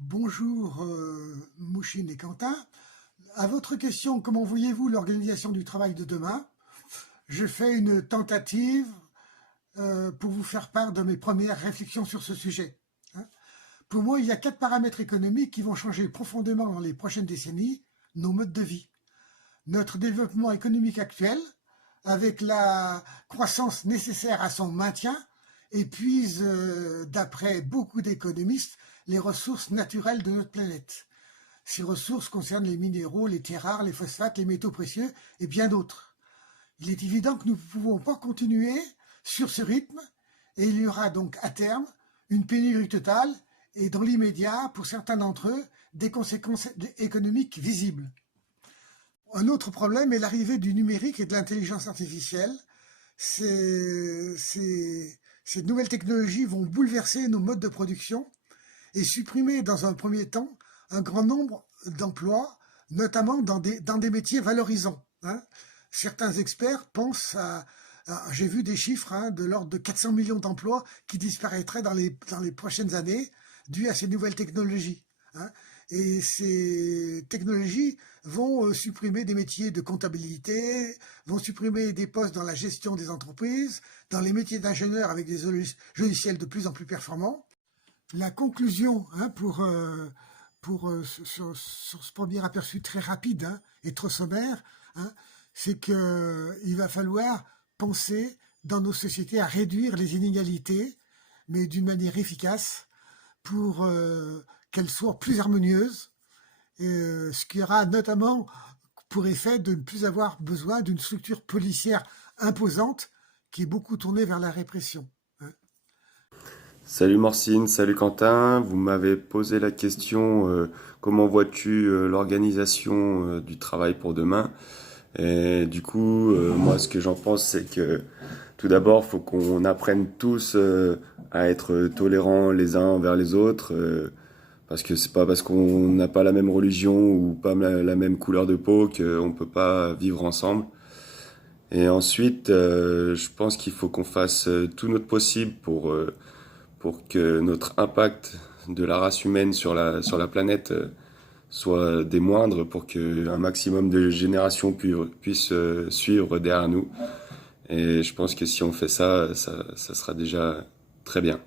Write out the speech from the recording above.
Bonjour Mouchine et Quentin. À votre question, comment voyez-vous l'organisation du travail de demain? Je fais une tentative pour vous faire part de mes premières réflexions sur ce sujet. Pour moi, il y a 4 paramètres économiques qui vont changer profondément dans les prochaines décennies nos modes de vie. Notre développement économique actuel, avec la croissance nécessaire à son maintien, épuise, d'après beaucoup d'économistes, les ressources naturelles de notre planète. Ces ressources concernent les minéraux, les terres rares, les phosphates, les métaux précieux et bien d'autres. Il est évident que nous ne pouvons pas continuer sur ce rythme et il y aura donc à terme une pénurie totale et dans l'immédiat, pour certains d'entre eux, des conséquences économiques visibles. Un autre problème est l'arrivée du numérique et de l'intelligence artificielle. Ces nouvelles technologies vont bouleverser nos modes de production et supprimer dans un premier temps un grand nombre d'emplois, notamment dans des métiers valorisants. Certains experts pensent j'ai vu des chiffres de l'ordre de 400 millions d'emplois qui disparaîtraient dans les prochaines années dus à ces nouvelles technologies. Et ces technologies vont supprimer des métiers de comptabilité, vont supprimer des postes dans la gestion des entreprises, dans les métiers d'ingénieur avec des logiciels de plus en plus performants. La conclusion sur ce premier aperçu très rapide et trop sommaire, c'est qu'il va falloir penser dans nos sociétés à réduire les inégalités, mais d'une manière efficace pour qu'elles soient plus harmonieuses, ce qui aura notamment pour effet de ne plus avoir besoin d'une structure policière imposante qui est beaucoup tournée vers la répression. Salut Morcine, salut Quentin. Vous m'avez posé la question comment vois-tu l'organisation du travail pour demain? Et du coup, moi ce que j'en pense, c'est que tout d'abord, il faut qu'on apprenne tous à être tolérants les uns envers les autres, parce que c'est pas parce qu'on n'a pas la même religion ou pas la même couleur de peau qu'on peut pas vivre ensemble. Et ensuite, je pense qu'il faut qu'on fasse tout notre possible pour que notre impact de la race humaine sur la planète soit des moindres, pour qu'un maximum de générations puissent suivre derrière nous. Et je pense que si on fait ça, ça sera déjà très bien.